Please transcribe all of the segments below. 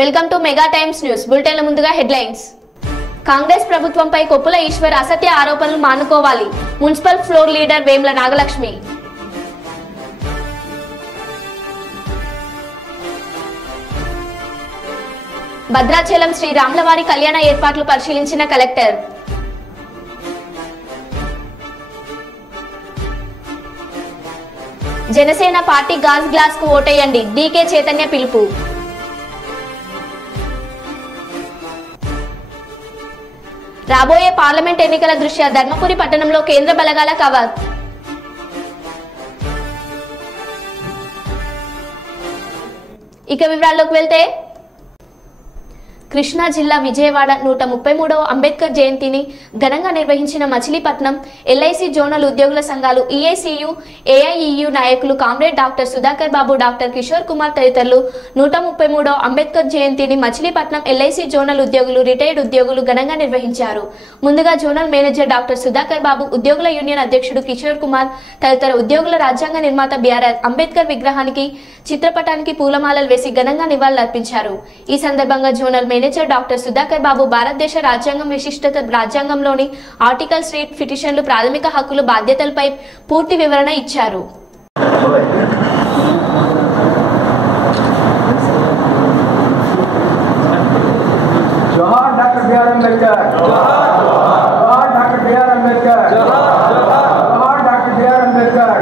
Welcome to mega times news బులెటిన్ల ముందుగా headlines. Congress ప్రభుత్వంపై కొప్పుల ఈశ్వర్ అసత్య ఆరోపణలు మానుకోవాలి. Municipal floor leader Vemula Nagalakshmi. Bhadrachalam Sri రాములవారి కళ్యాణ ఏర్పాట్లు పరిశీలించిన కలెక్టర్. జనసేన పార్టీ గాజ్ గ్లాస్ కు ఓటేయండి. డీకే చైతన్య పిలుపు. రాబోయే పార్లమెంట్ ఎన్నికల దృష్ట్యా ధర్మపురి పట్టణంలో కేంద్ర బలగాల కవర్. ఇక వివరాల్లోకి వెళ్తే, కృష్ణా జిల్లా విజయవాడ 133వ అంబేద్కర్ జయంతిని ఘనంగా నిర్వహించిన మచిలీపట్నం ఎల్ఐసి జోనల్ ఉద్యోగుల సంఘాలు, ఈఐసియు, ఏఐఈయు నాయకులు కామ్రేడ్ డాక్టర్ సుధాకర్ బాబు, డాక్టర్ కిషోర్ కుమార్ తదితరులు 133వ అంబేద్కర్ జయంతిని మచిలీపట్నం ఎల్ఐసి జోనల్ ఉద్యోగులు, రిటైర్డ్ ఉద్యోగులు ఘనంగా నిర్వహించారు. ముందుగా జోనల్ మేనేజర్ డాక్టర్ సుధాకర్ బాబు, ఉద్యోగుల యూనియన్ అధ్యక్షుడు కిషోర్ కుమార్ తదితర ఉద్యోగుల రాజ్యాంగ నిర్మాత బిఆర్ అంబేద్కర్ విగ్రహానికి, చిత్రపటానికి పూలమాలలు వేసి ఘనంగా నివాళులర్పించారు. ఈ సందర్భంగా జోనల్ మేనేజర్ డాక్టర్ సుధాకర్ బాబు భారతదేశ రాజ్యాంగం విశిష్టత, రాజ్యాంగంలోని ఆర్టికల్స్, రీట్ పిటిషన్లు, ప్రాథమిక హక్కులు, బాధ్యతలపై పూర్తి వివరణ ఇచ్చారు. జోహార్ డాక్టర్ బిఆర్ అంబేద్కర్. జోహార్ డాక్టర్ బిఆర్ అంబేద్కర్. జోహార్ డాక్టర్ బిఆర్ అంబేద్కర్.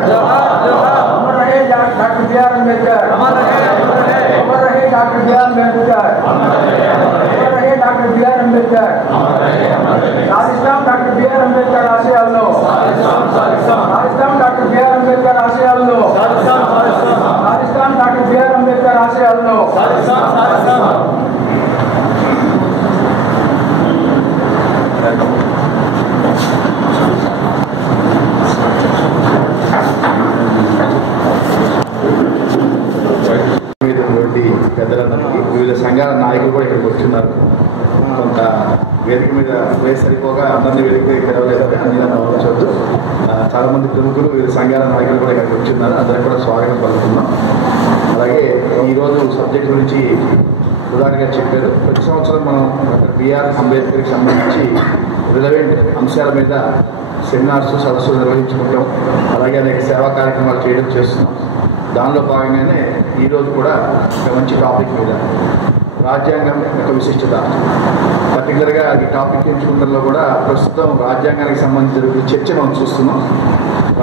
అమర్ రహే డాక్టర్ బిఆర్ అంబేద్కర్. అమర్ రహే డాక్టర్ బిఆర్ అంబేద్కర్. అమర్ రహే doctor B R Ambedkar. Rajasthan doctor B R Ambedkar ఆశయాలను, రాజస్థాన్ డాక్టర్ బిఆర్ అంబేద్కర్ ఆశయాలను, రాజస్థాన్ డాక్టర్ బిఆర్ అంబేద్కర్ ఆశయాలను. పెద్దలందరికీ, వివిధ సంఘాల నాయకులు కూడా ఇక్కడికి వచ్చున్నారు. కొంత వేదిక మీద ప్లేస్ సరిపోగా అందరినీ వేదిక మీద తెరవలేదు, అన్ని ఆలోచవద్దు. చాలా మంది ప్రముఖులు, వివిధ సంఘాల నాయకులు కూడా ఇక్కడికి వచ్చున్నారు. అందరికీ కూడా స్వాగతం పలుకుతున్నాం. అలాగే ఈరోజు సబ్జెక్ట్ గురించి ఉదాహరణగా చెప్పారు. ప్రతి సంవత్సరం మనం బిఆర్ అంబేద్కర్కి సంబంధించి రిలవెంట్ అంశాల మీద సెమినార్స్, సదస్సులు నిర్వహించుకుంటాం. అలాగే అనేక సేవా కార్యక్రమాలు చేయడం చేస్తున్నాం. దానిలో భాగంగానే ఈరోజు కూడా ఒక మంచి టాపిక్ మీద రాజ్యాంగం యొక్క విశిష్టత, పర్టికులర్గా ఈ టాపిక్ ఎంచుకుంటలో కూడా ప్రస్తుతం రాజ్యాంగానికి సంబంధించిన చర్చ మనం చూస్తున్నాం.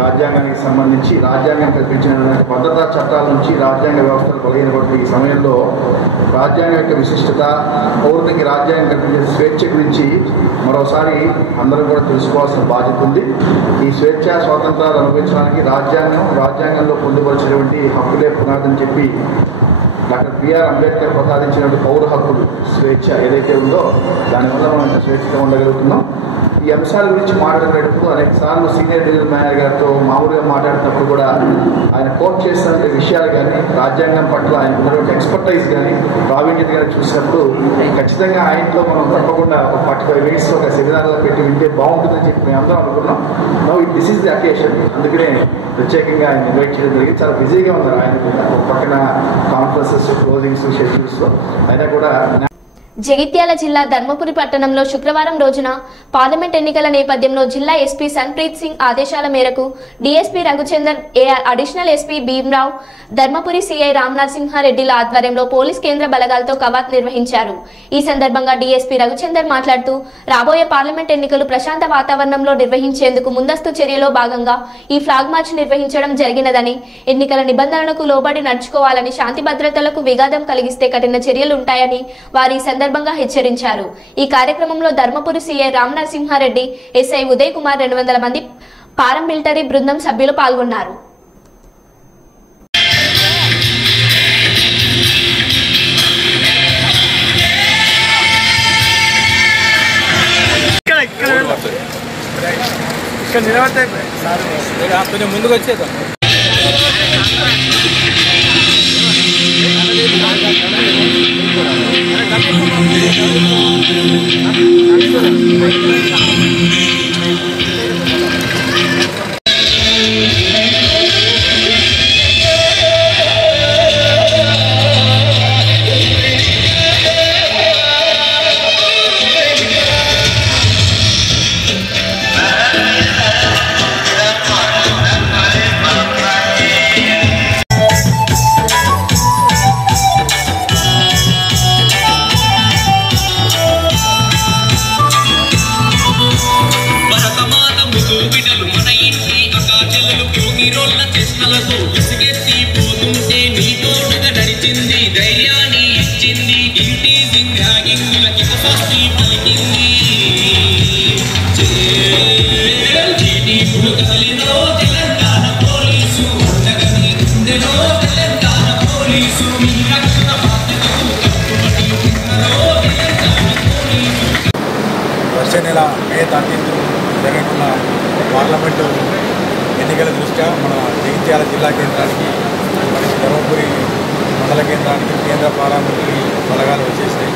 రాజ్యాంగానికి సంబంధించి రాజ్యాంగం కల్పించిన భద్రతా చట్టాల నుంచి రాజ్యాంగ వ్యవస్థలు బలహీనపడుతున్న ఈ సమయంలో రాజ్యాంగం యొక్క విశిష్టత, పౌరునికి రాజ్యాంగం కల్పించే స్వేచ్ఛ గురించి మరోసారి అందరూ కూడా తెలుసుకోవాల్సిన బాధ్యత ఉంది. ఈ స్వేచ్ఛ, స్వాతంత్రాలు అనుభవించడానికి రాజ్యాంగంలో పొందుపరిచినటువంటి హక్కులే పునాదని చెప్పి డాక్టర్ బిఆర్ అంబేద్కర్ ప్రసాదించినటువంటి పౌర హక్కులు, స్వేచ్ఛ ఏదైతే ఉందో దానివల్ల మనం ఇంత స్వేచ్ఛగా ఉండగలుగుతున్నాం. ఈ అంశాల గురించి మాట్లాడేటప్పుడు అనేక సార్లు సీనియర్ డివిజనల్ మేనేజర్ గారితో మామూలుగా మాట్లాడుతున్నప్పుడు కూడా ఆయన కోట్ చేసిన విషయాలు కానీ, రాజ్యాంగం పట్ల ఆయన ఉన్నటువంటి ఎక్స్పర్టైజ్ కానీ, ప్రావీణ్యత కానీ చూసినప్పుడు ఖచ్చితంగా ఆయనతో మనం తప్పకుండా ఒక 45 minutes ఒక సెమినార్లో పెట్టి వింటే బాగుంటుందని చెప్పి మేము అందరం అనుకున్నాం. No this is the occasion. అందుకనే ప్రత్యేకంగా ఆయన ఇన్వైట్ చేయడం జరిగింది. చాలా బిజీగా ఉన్నారు ఆయన, ఒక పక్కన కాన్ఫరెన్సెస్, క్లోజింగ్స్, షెడ్యూల్స్లో. అయినా కూడా జగిత్యాల జిల్లా ధర్మపురి పట్టణంలో శుక్రవారం రోజున పార్లమెంట్ ఎన్నికల నేపథ్యంలో జిల్లా ఎస్పీ సన్ప్రీత్ సింగ్ ఆదేశాల మేరకు DSP Raghuchander, AR additional SP Bheemrao, Dharmapuri CI రామనరసింహారెడ్డిల ఆధ్వర్యంలో పోలీస్ కేంద్ర బలగాలతో కవాత్ నిర్వహించారు. ఈ సందర్భంగా డీఎస్పీ రఘుచందర్ మాట్లాడుతూ, రాబోయే పార్లమెంట్ ఎన్నికలు ప్రశాంత వాతావరణంలో నిర్వహించేందుకు ముందస్తు చర్యలో భాగంగా ఈ ఫ్లాగ్ మార్చ్ నిర్వహించడం జరిగినదని, ఎన్నికల నిబంధనలకు లోబడి నడుచుకోవాలని, శాంతి భద్రతలకు విఘాతం కలిగిస్తే కఠిన చర్యలుంటాయని వారి సందర్భంగా హెచ్చరించారు. ఈ కార్యక్రమంలో ధర్మపురి సిఐ రామనరసింహారెడ్డి, ఎస్ఐ ఉదయ్ కుమార్, 200 మంది పారామిలిటరీ బృందం సభ్యులు పాల్గొన్నారు. ముందుకు వచ్చేద్దాం. వచ్చే నెల మే 13 జరగనున్న పార్లమెంటు ఎన్నికల దృష్ట్యా మన జగిత్యాల జిల్లా కేంద్రానికి మరి ధర్మపురి మండల కేంద్రానికి కేంద్ర పార్లమెంటరీ బలగాలు వచ్చేసాయి.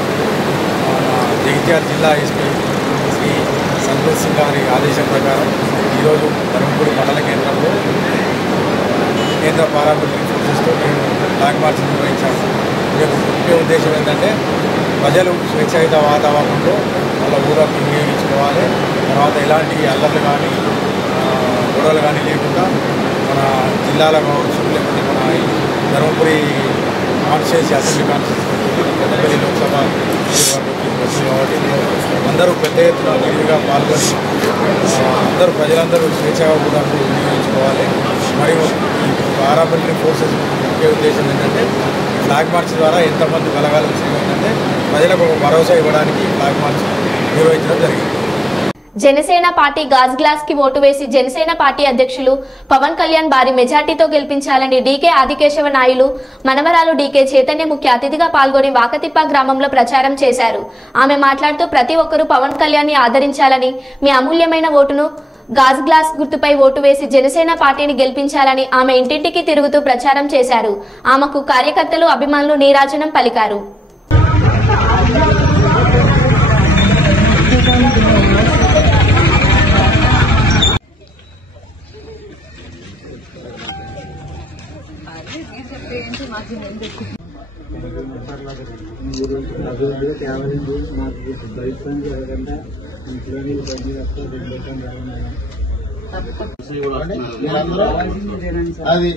జగిత్యాల జిల్లా ఎస్పీ శ్రీ సంతోష్ సింగ్ గారి ఆదేశం ప్రకారం ఈరోజు ధర్మపురి మండల కేంద్రంలో కేంద్ర పార్లమెంటరీ ఫోర్సెస్తో మేము ఫ్లాగ్ మార్చ్ నిర్వహించాము. మేము ముఖ్య ఉద్దేశం ఏంటంటే ప్రజలు స్వేచ్ఛాయుత వాతావరణంలో వాళ్ళ ఊరకు వినియోగించుకోవాలి. తర్వాత ఎలాంటి అల్లర్లు కానీ గొడవలు కానీ లేకుండా మన జిల్లాలో కావచ్చు, లేకపోతే మన Dharmapuri constituency assembly constituency Peddapalli Lok Sabha కాబట్టి అందరూ పెద్ద ఎత్తున విరివిగా పాల్గొని అందరూ ప్రజలందరూ స్వేచ్ఛగా కూడా వినియోగించుకోవాలి. మరియు ఈ పారామిలిటరీ ఫోర్సెస్ ముఖ్య ఉద్దేశం ఏంటంటే ఫ్లాగ్ మార్చ్ ద్వారా ఎంతమంది బలగాలు వచ్చినాయి ఏంటంటే ప్రజలకు ఒక భరోసా ఇవ్వడానికి ఫ్లాగ్ మార్చ్ నిర్వహించడం జరిగింది. జనసేన పార్టీ గాజ్ గ్లాస్ కి ఓటు వేసి జనసేన పార్టీ అధ్యక్షులు పవన్ కళ్యాణ్ భారీ మెజార్టీతో గెలిపించాలని డీకే ఆదికేశవ నాయులు మనవరాలు డీకే చైతన్య ముఖ్య అతిథిగా పాల్గొని వాకతిప్ప గ్రామంలో ప్రచారం చేశారు. ఆమె మాట్లాడుతూ ప్రతి ఒక్కరూ పవన్ కళ్యాణ్ ని ఆదరించాలని, మీ అమూల్యమైన ఓటును గాజ్ గ్లాస్ గుర్తుపై ఓటు వేసి జనసేన పార్టీని గెలిపించాలని ఆమె ఇంటింటికి తిరుగుతూ ప్రచారం చేశారు. ఆమెకు కార్యకర్తలు, అభిమానులు నీరాజనం పలికారు. అది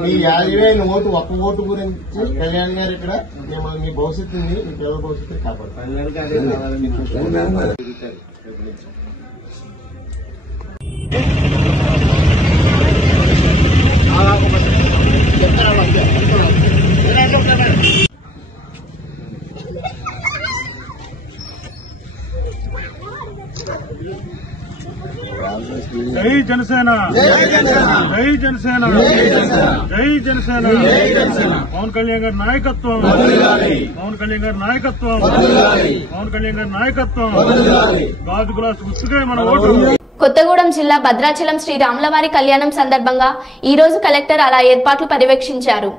మీ 50,000 ఓటు ఒక్క ఓటు గురించి కళ్యాణ్ గారు ఇక్కడ మీ భవిష్యత్తుని మీ పిల్లల భవిష్యత్తు కాపాడుతారు. జై జనసేన, జై జనసేన, జై జనసేన. పవన్ కళ్యాణ్ గారి నాయకత్వం, పవన్ కళ్యాణ్ గారి నాయకత్వం, పవన్ కళ్యాణ్ గారి నాయకత్వం. గాజు గ్లాస్ గుర్తుగా మన ఓటు. కొత్తగూడెం జిల్లా భద్రాచలం శ్రీ రాములవారి కళ్యాణం సందర్భంగా ఈ రోజు కలెక్టర్ అలా ఏర్పాట్లు పర్యవేక్షించారు.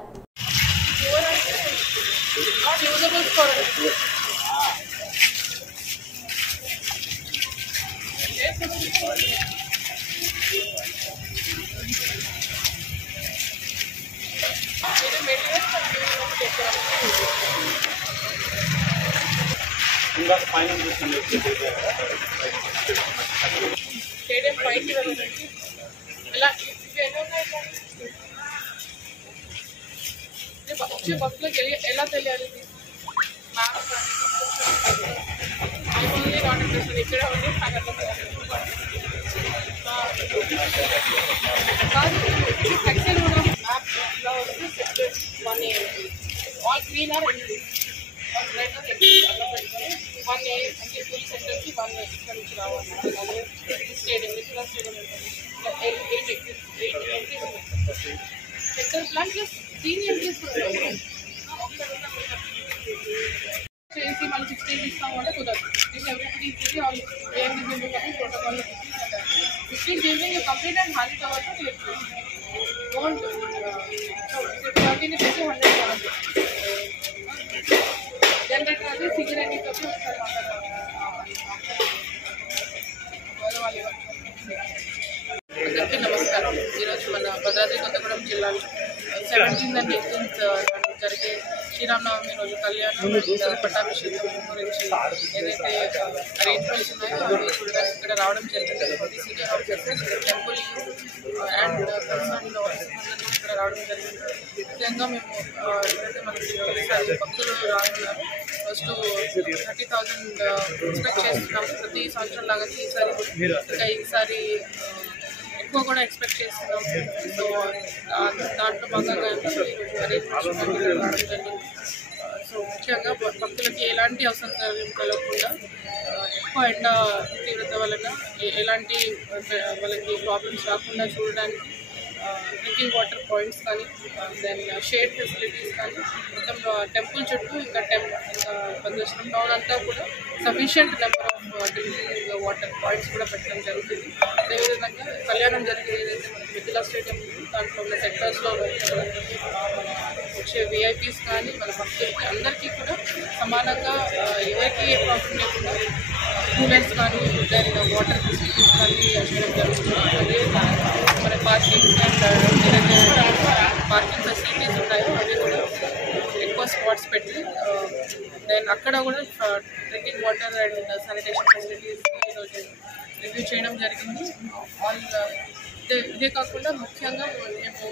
ఎలా తెలియాలి ఇక్కడ ఉంది యాక్చువల్ మ్యాప్లో వస్తే 1 A all green are red పెట్టుకొని 1 A అంటే ఫుల్ సెంటర్కి 1 A ఇక్కడ నుంచి రావాలి. స్టేడియం ఇక్కడ స్టేడియం ఉంటుంది. 8 entries centre plan plus 3 entries చేసి మళ్ళీ 16 ఇస్తాము అంటే కుదరదు. ఎవ్రీబడి ఇచ్చేది ఆల్ ఏఎండి బిల్డింగ్ కానీ protocol 15 building complete and 100 hours clear don't 30 చేసి 100 కావాలి. జనరేటర్ అది ఫిగర్ ఎన్నికలు ఒకసారి అందరికీ నమస్కారం. ఈరోజు మన భద్రాద్రి కొత్తగూడెం జిల్లాలో 17th and 18th జరిగే శ్రీరామనవమి రోజు కళ్యాణం పట్టాభిషేకం గురించి ఏదైతే అరేంజ్మెంట్స్ ఉన్నాయో అవి చూడడానికి ఇక్కడ రావడం జరిగింది. Senior officers, temple and concern ఇక్కడ రావడం జరిగింది. ముఖ్యంగా మేము ఏదైతే మనకి ఈసారి భక్తులు రానున్నారు ఫస్ట్ 30,000 ఎక్స్పెక్ట్ చేస్తున్నాము. ప్రతి సంవత్సరం లాగా ఈసారి ఎక్కువ కూడా ఎక్స్పెక్ట్ చేస్తున్నాం. సో దాంట్లో భాగంగా అరేంజ్మెంట్స్ జరిగింది. సో ముఖ్యంగా భక్తులకి ఎలాంటి అసౌకర్యం కలగకుండా ఎక్కువ ఎండ తీవ్రత వలన ఎలాంటి వాళ్ళకి ప్రాబ్లమ్స్ రాకుండా చూడడానికి డ్రింకింగ్ వాటర్ పాయింట్స్ కానీ దెన్ షేడ్ ఫెసిలిటీస్ కానీ మొత్తం టెంపుల్ చుట్టూ ఇంకా భద్రాచలం టౌన్ అంతా కూడా sufficient number of drinking water points కూడా పెట్టడం జరుగుతుంది. అదేవిధంగా కళ్యాణం జరిగేది ఏదైతే మనకి మిథిలా స్టేడియం దాంట్లో ఉన్న సెక్టర్స్లో వచ్చే విఐపీస్ కానీ మన భక్తులకి అందరికీ కూడా సమానంగా ఎవరికి ఏ ప్రాబ్లం లేకుండా కూలర్స్ కానీ దెన్ వాటర్ ఫెసిలిటీస్ కానీ చేయడం జరుగుతుంది. అదేవిధంగా మన పార్కింగ్ అండ్ ఏదైతే పార్కింగ్ ఫెసిలిటీస్ ఉన్నాయో అవి కూడా ఎక్కువ స్పాట్స్ పెట్టి దెన్ అక్కడ కూడా drinking water and sanitation facilities ఈరోజు రివ్యూ చేయడం జరిగింది. ఇదే కాకుండా ముఖ్యంగా మేము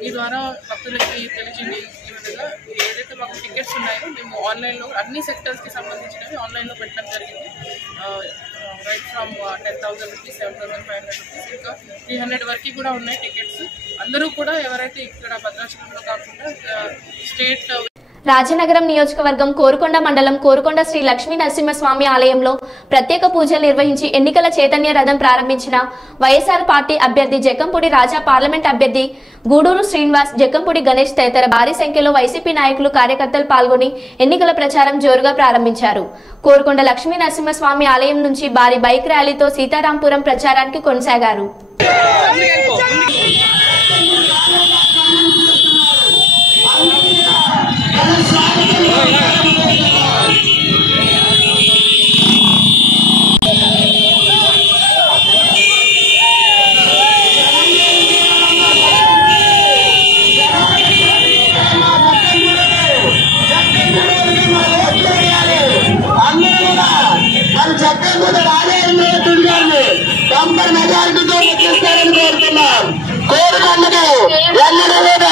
మీ ద్వారా భక్తులకి తెలియజేయడం విధంగా ఏదైతే మాకు టికెట్స్ ఉన్నాయో మేము ఆన్లైన్లో అన్ని సెక్టర్స్కి సంబంధించినవి ఆన్లైన్లో పెట్టడం జరిగింది. రైట్ ఫ్రమ్ 10,000 రూపీస్, 7,500 రూపీస్, ఇంకా 300 వరకు కూడా ఉన్నాయి టికెట్స్. అందరూ కూడా ఎవరైతే ఇక్కడ భద్రాచలంలో కాకుండా స్టేట్ రాజనగరం నియోజకవర్గం కోరుకొండ మండలం కోరుకొండ శ్రీ లక్ష్మీ నరసింహస్వామి ఆలయంలో ప్రత్యేక పూజలు నిర్వహించి ఎన్నికల చైతన్య రథం ప్రారంభించిన వైఎస్ఆర్ పార్టీ అభ్యర్థి జక్కంపూడి రాజా, పార్లమెంట్ అభ్యర్థి గూడూరు శ్రీనివాస్, జక్కంపూడి గణేష్ తదితర భారీ సంఖ్యలో వైసీపీ నాయకులు, కార్యకర్తలు పాల్గొని ఎన్నికల ప్రచారం జోరుగా ప్రారంభించారు. కోరుకొండ లక్ష్మీ నరసింహస్వామి ఆలయం నుంచి భారీ బైక్ ర్యాలీతో సీతారాంపురం ప్రచారానికి కొనసాగారు.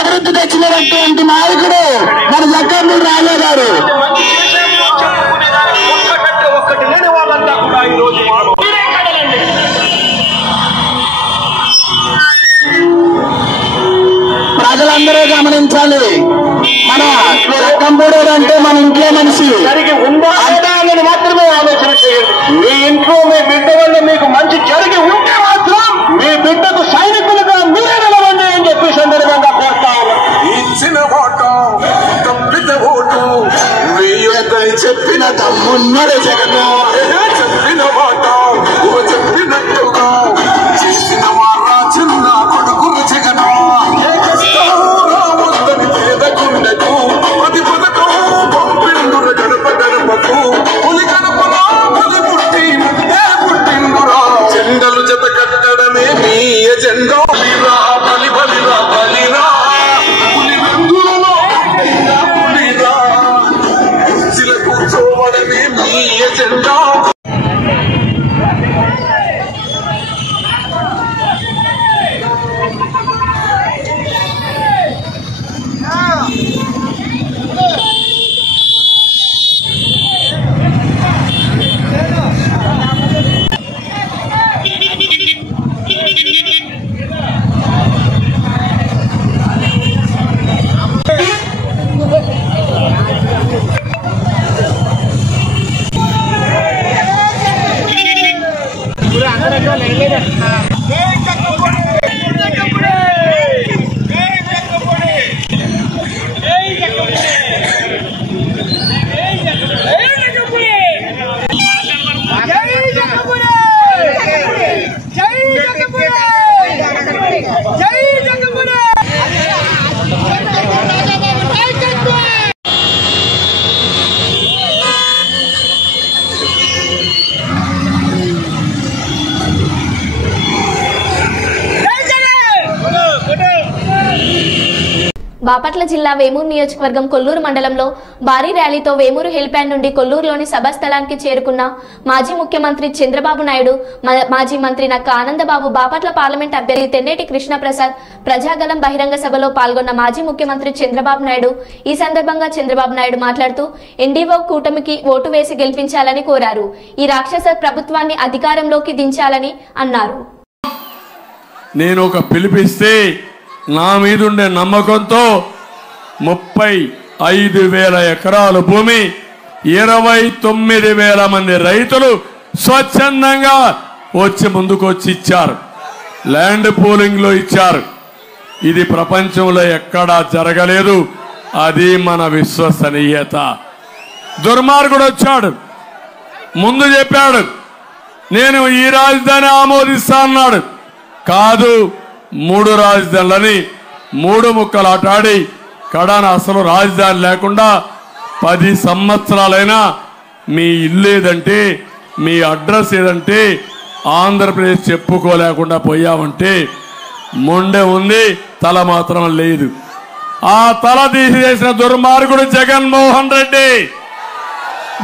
అభివృద్ధి తెచ్చినటువంటి నాయకుడు మన జక్కంపూడి రాజా గారు. ప్రజలందరూ గమనించాలి, మన జక్కంపూడి అంటే మన ఇంట్లో మనిషి. మాత్రమే ఆలోచన చేయండి. మీ ఇంట్లో మీ బిడ్డ వల్ల మీకు మంచి జరిగి ఉంటే మాత్రం మీ బిడ్డకు సైనికులుగా మీరే నిలవండి అని చెప్పి సందర్భంగా కోరుతా ఇచ్చిన ఓటు తప్పిత ఓటు చెప్పిన తమ్మున్నది జగను, చెప్పిన ఓటు చెప్పినట్టుగా చేసిన వారా చిన్న కొడుకులు జగను. రాముందని పేదకుండకు ప్రతి పథకం పంపిండు గడప గడపకు పులి గడపలో పులి పుట్టి ముద్దే పుట్టిండురా. జెండలు జత కట్టడమే మీ ఎజెండా. బలి బలిరా బలిరా పులి వెందులలో పులిరా చిల కూర్చోవడమే మీ ఎజెండా. బాపట్ల జిల్లా వేమూరు నియోజకవర్గం కొల్లూరు మండలంలో భారీ ర్యాలీతో వేమూరు హెలిప్యాడ్ నుండి కొల్లూరులోని సభాస్థలానికి చేరుకున్న మాజీ ముఖ్యమంత్రి చంద్రబాబు నాయుడు, మాజీ మంత్రి నక్క ఆనందబాబు, బాపట్ల పార్లమెంట్ అభ్యర్థి తెన్నేటి కృష్ణప్రసాద్ ప్రజాగలం బహిరంగ సభలో పాల్గొన్న మాజీ ముఖ్యమంత్రి చంద్రబాబు నాయుడు ఈ సందర్భంగా చంద్రబాబు నాయుడు మాట్లాడుతూ ఎన్డీఓ కూటమికి ఓటు వేసి గెలిపించాలని కోరారు. ఈ రాక్షస ప్రభుత్వాన్ని అధికారంలోకి దించాలని అన్నారు. నేను ఒక పిలిపిస్తే నా మీదుండే నమ్మకంతో 35,000 ఎకరాల భూమి 29,000 మంది రైతులు స్వచ్ఛందంగా వచ్చి ముందుకొచ్చి ఇచ్చారు. ల్యాండ్ పూలింగ్ లో ఇచ్చారు. ఇది ప్రపంచంలో ఎక్కడా జరగలేదు. అది మన విశ్వసనీయత. దుర్మార్గుడు వచ్చాడు, ముందు చెప్పాడు నేను ఈ రాజధాని ఆమోదిస్తా అన్నాడు. కాదు, 3 రాజధానులని 3 ముక్కలు ఆటాడి కడాన అసలు రాజధాని లేకుండా 10 సంవత్సరాలైనా మీ ఇల్లు ఏదంటే, మీ అడ్రస్ ఏదంటే ఆంధ్రప్రదేశ్ చెప్పుకోలేకుండా పోయామంటే మొండె ఉంది, తల మాత్రం లేదు. ఆ తల తీసేసిన దుర్మార్గుడు జగన్మోహన్ రెడ్డి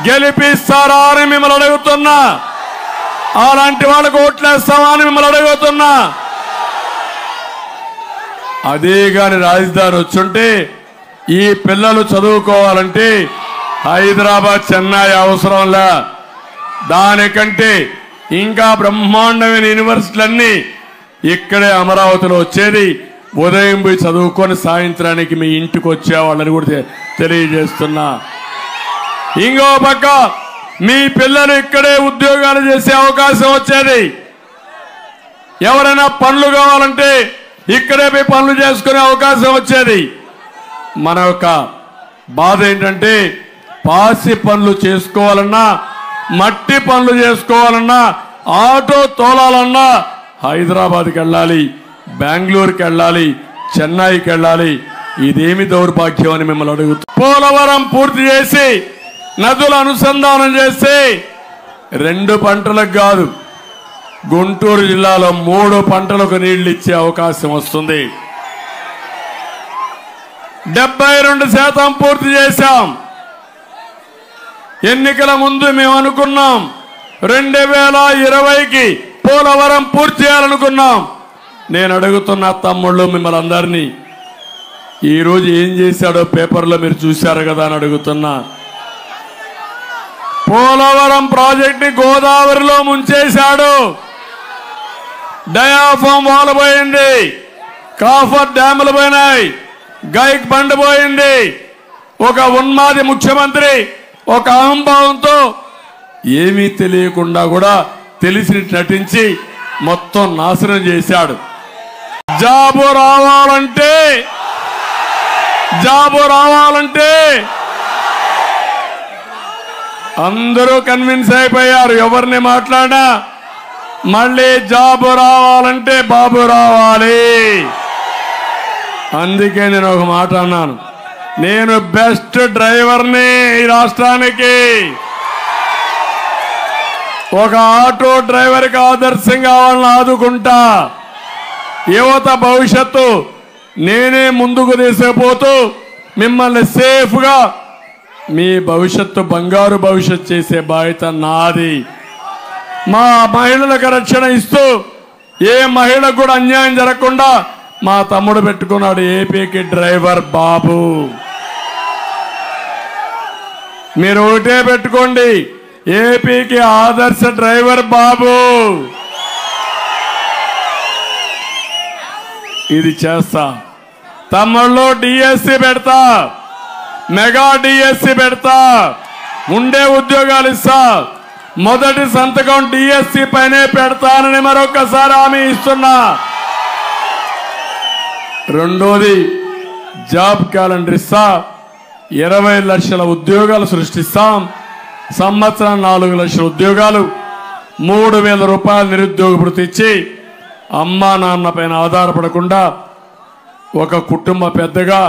గెలిపిస్తారా అని మిమ్మల్ని అడుగుతున్నా. అలాంటి వాళ్ళకు ఓట్లేస్తామా అని మిమ్మల్ని అడుగుతున్నా. అదే గాని రాజధాని వచ్చుంటే ఈ పిల్లలు చదువుకోవాలంటే హైదరాబాద్, చెన్నై అవసరంలా. దానికంటే ఇంకా బ్రహ్మాండమైన యూనివర్సిటీలన్నీ ఇక్కడే అమరావతిలో వచ్చేది. ఉదయం పోయి చదువుకొని సాయంత్రానికి మీ ఇంటికి వచ్చేవాళ్ళని కూడా తెలియజేస్తున్నా. ఇంకో పక్క మీ పిల్లలు ఇక్కడే ఉద్యోగాలు చేసే అవకాశం వచ్చేది. ఎవరైనా పనులు కావాలంటే ఇక్కడే పోయి పనులు చేసుకునే అవకాశం వచ్చేది. మన యొక్క బాధ ఏంటంటే పాసి పనులు చేసుకోవాలన్నా, మట్టి పనులు చేసుకోవాలన్నా, ఆటో తోలాలన్నా హైదరాబాద్కి వెళ్ళాలి, బెంగళూరుకి వెళ్ళాలి, చెన్నైకి వెళ్ళాలి. ఇదేమి దౌర్భాగ్యం అని మిమ్మల్ని అడుగుతూ, పోలవరం పూర్తి చేసి నదుల అనుసంధానం చేస్తే 2 పంటలకు కాదు, గుంటూరు జిల్లాలో 3 పంటలకు నీళ్లు ఇచ్చే అవకాశం వస్తుంది. 72% పూర్తి చేశాం. ఎన్నికల ముందు మేము అనుకున్నాం 2020కి పోలవరం పూర్తి చేయాలనుకున్నాం. నేను అడుగుతున్న తమ్ముళ్ళు మిమ్మల్ని అందరినీ, ఈరోజు ఏం చేశాడో పేపర్లో మీరు చూశారు కదా అని అడుగుతున్నా. పోలవరం ప్రాజెక్ట్ ని గోదావరిలో ముంచేశాడు. డయాఫామ్ వాల్ పోయింది, కాఫర్ డ్యాములు పోయినాయి, గైక్ బండ్ పోయింది. ఒక ఉన్మాది ముఖ్యమంత్రి ఒక అహంభావంతో ఏమీ తెలియకుండా కూడా తెలిసినట్టు నటించి మొత్తం నాశనం చేశాడు. జాబు రావాలంటే అందరూ కన్విన్స్ అయిపోయారు. ఎవరిని మాట్లాడా మళ్ళీ జాబు రావాలంటే బాబు రావాలి. అందుకే నేను ఒక మాట అన్నాను, నేను బెస్ట్ డ్రైవర్ని ఈ రాష్ట్రానికి. ఒక ఆటో డ్రైవర్కి ఆదర్శంగా వాళ్ళని ఆదుకుంటా. యువత భవిష్యత్తు నేనే ముందుకు తీసుకుపోతూ మిమ్మల్ని సేఫ్గా మీ భవిష్యత్తు బంగారు భవిష్యత్తు చేసే బాధ్యత నాది. మా మహిళలకు రక్షణ ఇస్తూ ఏ మహిళకు కూడా అన్యాయం జరగకుండా మా తమ్ముడు పెట్టుకున్నాడు ఏపీకి డ్రైవర్ బాబు. మీరు ఒకటే పెట్టుకోండి, ఏపీకి ఆదర్శ డ్రైవర్ బాబు. ఇది చేస్తా. తమ్ముళ్ళు డిఎస్సి పెడతా, మెగా డిఎస్సి పెడతా, ఉండే ఉద్యోగాలు ఇస్తా. మొదటి సంతకం డిఎస్సి పైనే పెడతానని మరొకసారి హామీ ఇస్తున్నా. రెండోది జాబ్ క్యాలెండర్ ఇస్తా. 20 లక్షల ఉద్యోగాలు సృష్టిస్తాం. సంవత్సరం 4 లక్షల ఉద్యోగాలు, 3,000 రూపాయలు నిరుద్యోగ భృతి ఇచ్చి అమ్మా నాన్న పైన ఆధారపడకుండా ఒక కుటుంబ పెద్దగా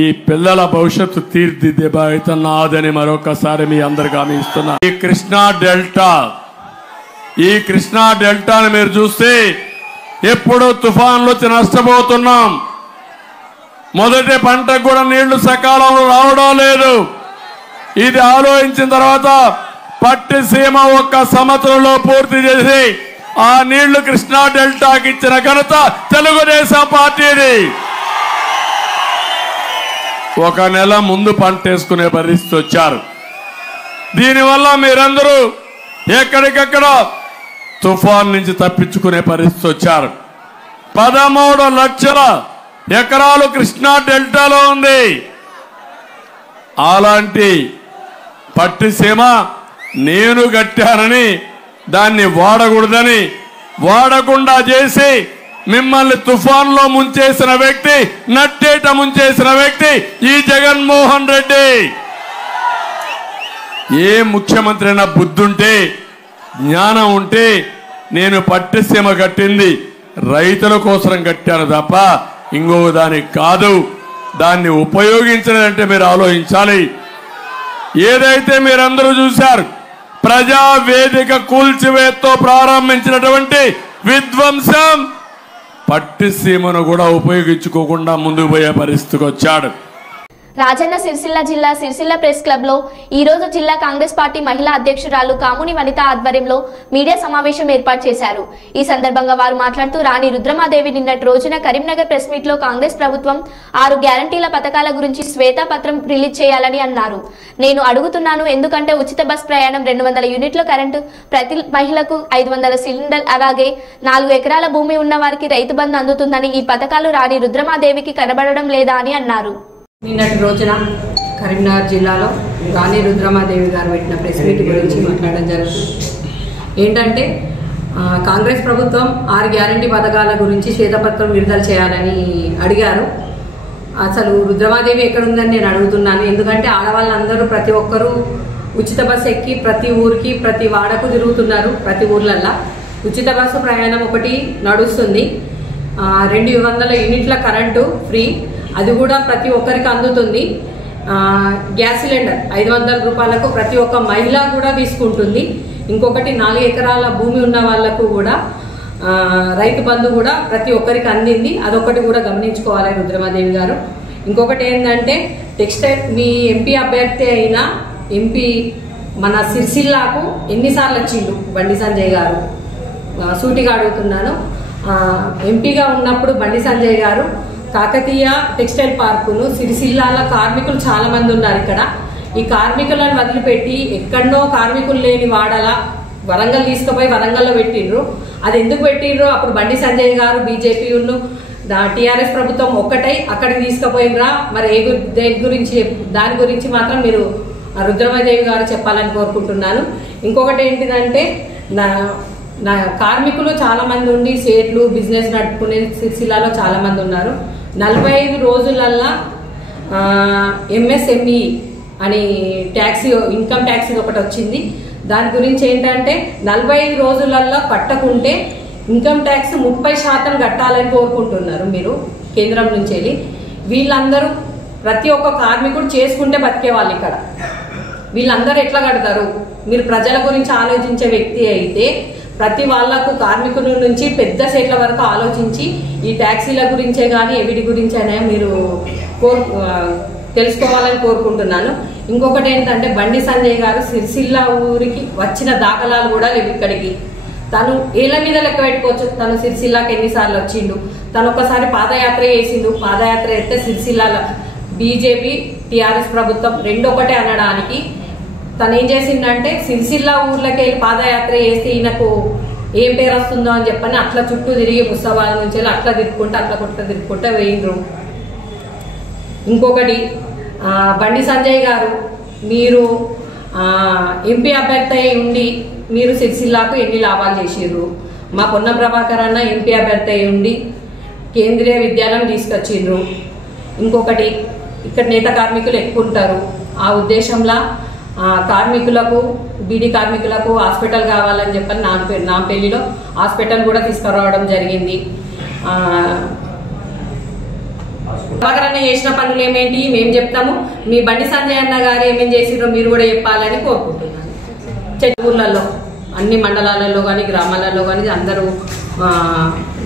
ఈ పిల్లల భవిష్యత్తు తీర్చిదిద్దే బాధ్యత నాదని మరొకసారి మీ అందరికీ హామీ ఇస్తున్నా. ఈ కృష్ణా డెల్టాని మీరు చూస్తే ఎప్పుడో తుఫాన్లు వచ్చి నష్టపోతున్నాం. మొదటి పంటకు కూడా నీళ్లు సకాలంలో రావడం లేదు. ఇది ఆలోచించిన తర్వాత పట్టిసీమ ఒక్క సంవత్సరంలో పూర్తి చేసి ఆ నీళ్లు కృష్ణా డెల్టాకి ఇచ్చిన ఘనత తెలుగుదేశం పార్టీది. ఒక నెల ముందు పంట వేసుకునే పరిస్థితి వచ్చారు. దీనివల్ల మీరందరూ ఎక్కడికక్కడ తుఫాన్ నుంచి తప్పించుకునే పరిస్థితి వచ్చారు. 13 లక్షల ఎకరాలు కృష్ణా డెల్టాలో ఉంది. అలాంటి పట్టిసీమ నేను కట్టానని దాన్ని వాడకూడదని వాడకుండా చేసి మిమ్మల్ని తుఫాన్లో ముంచేసిన వ్యక్తి, నట్టేట ముంచేసిన వ్యక్తి ఈ జగన్మోహన్ రెడ్డి. ఏ ముఖ్యమంత్రి అయినా బుద్ధుంటే జ్ఞానం ఉంటే నేను పట్టిసీమ కట్టింది రైతుల కోసం కట్టాను తప్ప ఇంకో దానికి కాదు. దాన్ని ఉపయోగించలేదంటే మీరు ఆలోచించాలి. ఏదైతే మీరందరూ చూశారు, ప్రజా వేదిక కూల్చివేతతో ప్రారంభించినటువంటి విధ్వంసం పట్టిసీమను కూడా ఉపయోగించుకోకుండా ముందుకు పోయే పరిస్థితికి వచ్చాడు. రాజన్న సిరిసిల్ల జిల్లా సిరిసిల్ల ప్రెస్ క్లబ్ లో ఈ రోజు జిల్లా కాంగ్రెస్ పార్టీ మహిళా అధ్యక్షురాలు కాముని వనిత ఆధ్వర్యంలో మీడియా సమావేశం ఏర్పాటు చేశారు. ఈ సందర్భంగా వారు మాట్లాడుతూ రాణి రుద్రమాదేవి నిన్నటి రోజున కరీంనగర్ ప్రెస్ మీట్ లో కాంగ్రెస్ ప్రభుత్వం 6 గ్యారంటీల పథకాల గురించి శ్వేతపత్రం రిలీజ్ చేయాలని అన్నారు. నేను అడుగుతున్నాను, ఎందుకంటే ఉచిత బస్ ప్రయాణం, 200 యూనిట్ల కరెంటు, ప్రతి మహిళకు 500 సిలిండర్, అలాగే 4 ఎకరాల భూమి ఉన్న వారికి రైతు బంధు అందుతుందని ఈ పథకాలు రాణి రుద్రమాదేవికి కనబడడం లేదా అని అన్నారు. నిన్నటి రోజున కరీంనగర్ జిల్లాలో రాణి రుద్రమాదేవి గారు పెట్టిన ప్రెస్ మీట్ గురించి మాట్లాడడం జరుగుతుంది. ఏంటంటే కాంగ్రెస్ ప్రభుత్వం 6 గ్యారంటీ పథకాల గురించి శ్వేతపత్రం విడుదల చేయాలని అడిగారు. అసలు రుద్రమాదేవి ఎక్కడుందని నేను అడుగుతున్నాను. ఎందుకంటే ఆడవాళ్ళందరూ ప్రతి ఒక్కరూ ఉచిత బస్సు ఎక్కి ప్రతి ఊరికి ప్రతి వాడకు తిరుగుతున్నారు. ప్రతి ఊర్లల్లో ఉచిత బస్సు ప్రయాణం ఒకటి నడుస్తుంది. 200 యూనిట్ల కరెంటు ఫ్రీ, అది కూడా ప్రతి ఒక్కరికి అందుతుంది. గ్యాస్ సిలిండర్ 500 రూపాయలకు ప్రతి ఒక్క మహిళ కూడా తీసుకుంటుంది. ఇంకొకటి 4 ఎకరాల భూమి ఉన్న వాళ్లకు కూడా రైతు బంధు కూడా ప్రతి ఒక్కరికి అందింది. అదొకటి కూడా గమనించుకోవాలి రుద్రమాదేవి గారు. ఇంకొకటి ఏంటంటే టెక్స్టైల్, మీ ఎంపీ అభ్యర్థి అయిన ఎంపీ మన సిరిసిల్లాకు ఎన్నిసార్లు వచ్చిండు బండి సంజయ్ గారు? సూటిగా అడుగుతున్నాను. ఎంపీగా ఉన్నప్పుడు బండి సంజయ్ గారు కాకతీయ టెక్స్టైల్ పార్కును, సిరిసిల్లాల కార్మికులు చాలా మంది ఉన్నారు ఇక్కడ. ఈ కార్మికులను వదిలిపెట్టి ఎక్కడో కార్మికులు లేని వాడల వరంగల్ తీసుకుపోయి వరంగల్లో పెట్టిండ్రు. అది ఎందుకు పెట్టిండ్రు? అప్పుడు బండి సంజయ్ గారు బీజేపీ టీఆర్ఎస్ ప్రభుత్వం ఒక్కటై అక్కడికి తీసుకుపోయినరా? మరి దాని గురించి మాత్రం మీరు రుద్రమాదేవి గారు చెప్పాలని కోరుకుంటున్నాను. ఇంకొకటి ఏంటిదంటే నా కార్మికులు చాలా మంది ఉండి సేట్లు బిజినెస్ నడుపుకునే సిరిసిల్లాలో చాలా మంది ఉన్నారు. 45 రోజులల్లా ఎంఎస్ఎంఈ అని ట్యాక్సీ, ఇన్కమ్ ట్యాక్సీ ఒకటి వచ్చింది. దాని గురించి ఏంటంటే 45 రోజులల్లో కట్టకుంటే ఇన్కమ్ ట్యాక్స్ 30% కట్టాలని కోరుకుంటున్నారు మీరు కేంద్రం నుంచి వెళ్ళి. వీళ్ళందరూ ప్రతి ఒక్క కార్మికుడు చేసుకుంటే బతికేవాళ్ళు ఇక్కడ. వీళ్ళందరూ ఎట్లా కడతారు? మీరు ప్రజల గురించి ఆలోచించే వ్యక్తి అయితే ప్రతి వాళ్లకు కార్మికుల నుంచి పెద్ద సెట్ల వరకు ఆలోచించి ఈ ట్యాక్సీల గురించే కానీ వీటి గురించైనా మీరు తెలుసుకోవాలని కోరుకుంటున్నాను. ఇంకొకటి ఏంటంటే బండి సంజయ్ గారు సిరిసిల్ల ఊరికి వచ్చిన దాఖలాలు కూడా లేవు ఇక్కడికి. తను ఏళ్ల మీద లెక్క పెట్టుకోవచ్చు తను సిరిసిల్లాకి ఎన్నిసార్లు వచ్చిండు. తను ఒకసారి పాదయాత్ర చేసిండు. పాదయాత్ర అయితే సిరిసిల్లాల బీజేపీ టీఆర్ఎస్ ప్రభుత్వం రెండొకటే అనడానికి తను ఏం చేసిందంటే సిరిసిల్ల ఊర్లోకి వెళ్ళి పాదయాత్ర చేసి ఈయనకు ఏం పేరు వస్తుందో అని చెప్పని అట్లా చుట్టూ తిరిగి ముస్తాబాద్ నుంచి అట్లా తిరుక్కుంటా వేయిండ్రు. ఇంకొకటి బండి సంజయ్ గారు, మీరు ఎంపీ అభ్యర్థి ఉండి మీరు సిరిసిల్లాకు ఎన్ని లాభాలు చేసిర్రు? మా పొన్నం ప్రభాకర్ అన్న ఎంపీ అభ్యర్థి ఉండి కేంద్రీయ విద్యాలయం తీసుకొచ్చిండ్రు. ఇంకొకటి ఇక్కడ నేత కార్మికులు ఎక్కువ ఉంటారు. ఆ ఉద్దేశంలో కార్మికులకు, బీడీ కార్మికులకు హాస్పిటల్ కావాలని చెప్పని నాంపల్లిలో హాస్పిటల్ కూడా తీసుకురావడం జరిగింది. ప్రభాకర్ చేసిన పనులు ఏమేంటి మేము చెప్తాము. మీ బండి సంజయ్ అన్న గారు ఏమేం చేసిరో మీరు కూడా చెప్పాలని కోరుకుంటున్నాను. ఊర్లలో అన్ని మండలాలలో కానీ గ్రామాలలో కానీ అందరూ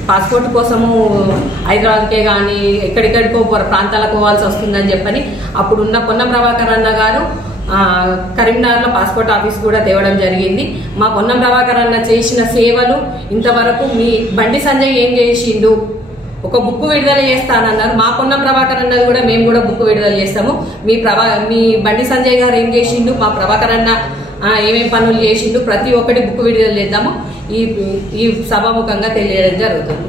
పాస్పోర్ట్ కోసము హైదరాబాద్కే కానీ ఎక్కడెక్కడికో ప్రాంతాలకు పోవాల్సి వస్తుందని చెప్పని అప్పుడున్న పొన్నం ప్రభాకర్ అన్న గారు కరీంనగర్లో పాస్పోర్ట్ ఆఫీస్ కూడా తేవడం జరిగింది. మా పొన్నం ప్రభాకర్ అన్న చేసిన సేవలు ఇంతవరకు మీ బండి సంజయ్ ఏం చేసిండు, ఒక బుక్ విడుదల చేస్తానన్నారు. మా పొన్నం ప్రభాకర్ అన్నది కూడా మేము కూడా బుక్ విడుదల చేస్తాము. మీ బండి సంజయ్ గారు ఏం చేసిండు, మా ప్రభాకర్ అన్న ఏమేం పనులు చేసిండు, ప్రతి ఒక్కటి బుక్ విడుదల చేద్దాము ఈ సభాముఖంగా తెలియడం జరుగుతుంది.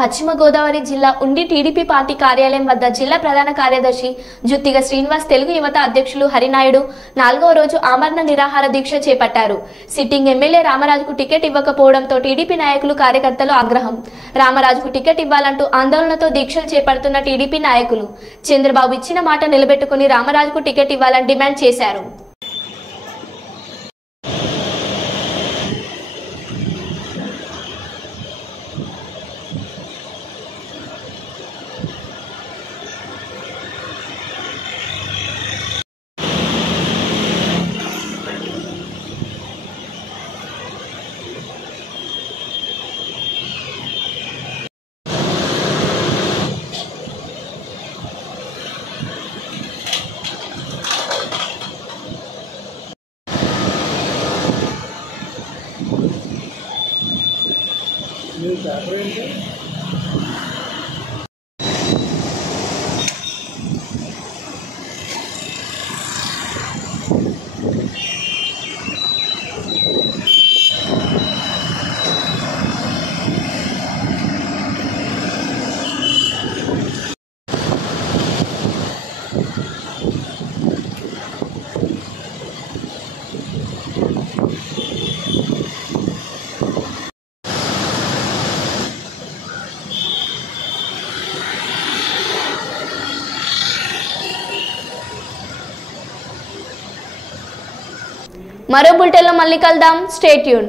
పశ్చిమ గోదావరి జిల్లా ఉండి టీడీపీ పార్టీ కార్యాలయం వద్ద జిల్లా ప్రధాన కార్యదర్శి జుత్తిగ శ్రీనివాస్, తెలుగు యువత అధ్యక్షులు హరినాయుడు 4వ రోజు ఆమరణ నిరాహార దీక్ష చేపట్టారు. సిట్టింగ్ ఎమ్మెల్యే రామరాజుకు టికెట్ ఇవ్వకపోవడంతో టీడీపీ నాయకులు కార్యకర్తలు ఆగ్రహం. రామరాజుకు టికెట్ ఇవ్వాలంటూ ఆందోళనతో దీక్షలు చేపడుతున్న టీడీపీ నాయకులు చంద్రబాబు ఇచ్చిన మాట నిలబెట్టుకుని రామరాజుకు టికెట్ ఇవ్వాలని డిమాండ్ చేశారు. మరో బులెటిన్లో మళ్ళీ కలుద్దాం. Stay tune.